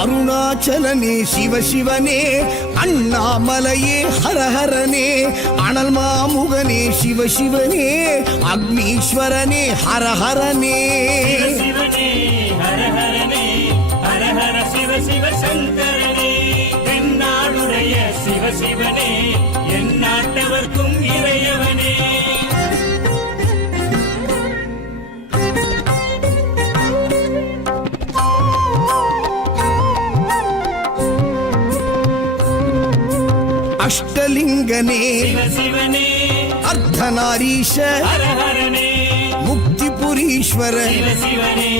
அருணாச்சலனே சிவசிவனே, அண்ணாமலையே ஹரஹரனே, அனல் மாமுகனே சிவசிவனே, அக்னீஸ்வரனே ஹரஹரனே. சிவசிவனே ஹரஹரனே, ஹரஹர சிவ சிவ சங்கரனே, தென்னாடுடைய சிவசிவனே, என் நாட்டவர்க்கும் இறையவனே. அஷ்டலிங்கனே சிவசிவனே, அர்த்தநாரீஷ ஹரஹரனே, முக்திபுரீஸ்வர சிவசிவனே,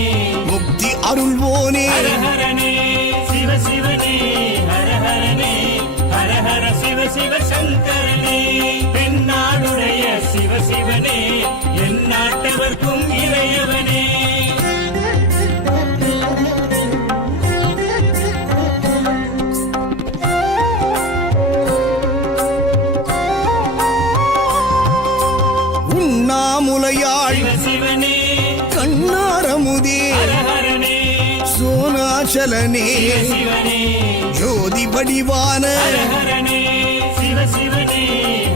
முக்தி அருள்வோனே. ஹரஹரனே சிவசிவனே, ஹரஹரனே, ஹரஹர சிவ சிவ சங்கரனே, தென்னாடுடைய சிவசிவனே, என் நாட்டவர்க்கும் இறையவனே. உண்ணாமுலையாள் சிவசிவனே, கண்ணாரமுதே ஹரஹரனே, சோனாச்சலனே சிவசிவனே, ஜோதி வடிவான ஹரஹரனே சிவசிவனே,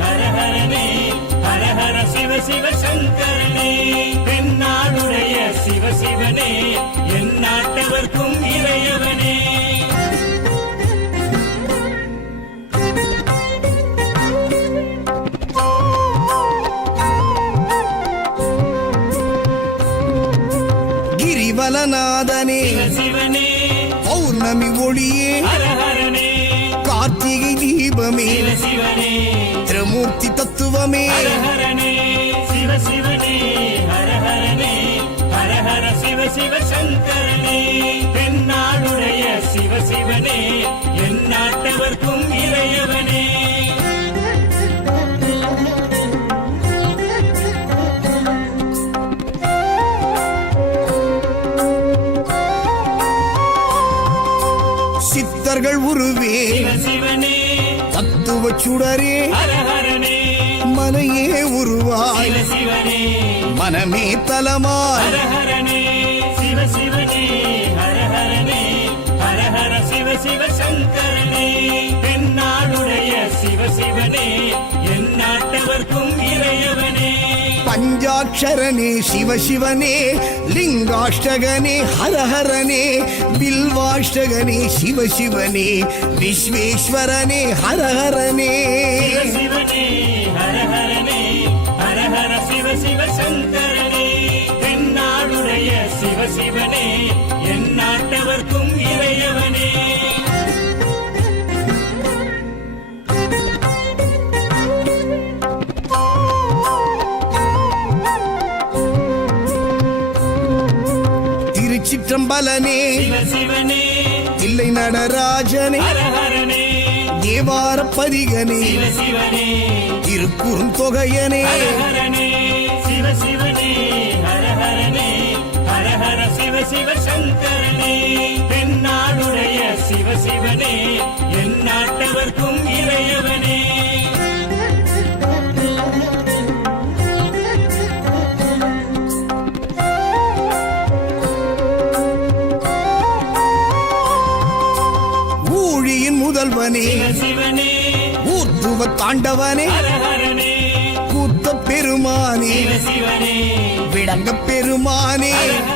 ஹரஹரனே, ஹரஹர சிவ சிவ சங்கரனே, தென்னாடுடைய சிவசிவனே, என் நாட்டவர்க்கும் இறையவனே. கிரிவலநாதனே சிவசிவனே, பௌர்ணமி ஒளியே ஹரஹரனே, கார்த்திகை தீபமே சிவசிவனே, திரமூர்த்தி தத்துவமே. ஹரஹரனே சிவசிவனே, ஹரஹரனே, ஹரஹர சிவ சிவ சங்கரனே, தென்னாடுடைய சிவசிவனே, என் நாட்டவர்க்கும் இறையவனே. சித்தர்கள் உருவே சிவசிவனே, தத்துவ சுடரே ஹரஹரனே, மனையே உருவாய் சிவசிவனே, மனமே தலமாய். ஹரஹரனே சிவசிவனே, ஹரஹரனே, ஹரஹர சிவ சிவ சங்கரனே, தென்னாடுடைய சிவசிவனே, என் நாட்டவர்க்கும் இறையவனே. பஞ்சாட்சரனே சிவசிவனே, லிங்காஷ்டகனே ஹரஹரனே, பில்வாஷ்டகனே சிவசிவனே, விஸ்வேஸ்வரனே ஹரஹரனே. சிவசிவனே, ஹரஹரனே, ஹரஹர சிவ சிவ சங்கரனே, தென்னாடுடைய சிவசிவனே, என் நாட்டவர்க்கும் இறையவனே. திருச்சிற்றம்பலனே சிவசிவனே, தில்லை நடராஜனே, ஹரஹரனே, தேவார பதிகனே, சிவசிவனே, திருக்குறுந்தொகையனே. ஹரஹரனே சிவசிவனே, ஹரஹரனே, ஹரஹர சிவ சிவ சங்கரனே, தென்னாடுடைய சிவசிவனே, என் நாட்டவர்க்கும் இறையவனே. ஊழியின் முதல்வனே சிவசிவனே, ஊர்த்துவ தாண்டவனே, ஹரஹரனே, கூத்த பெருமானே, சிவசிவனே, விளங்க பெருமானே. ஹரஹர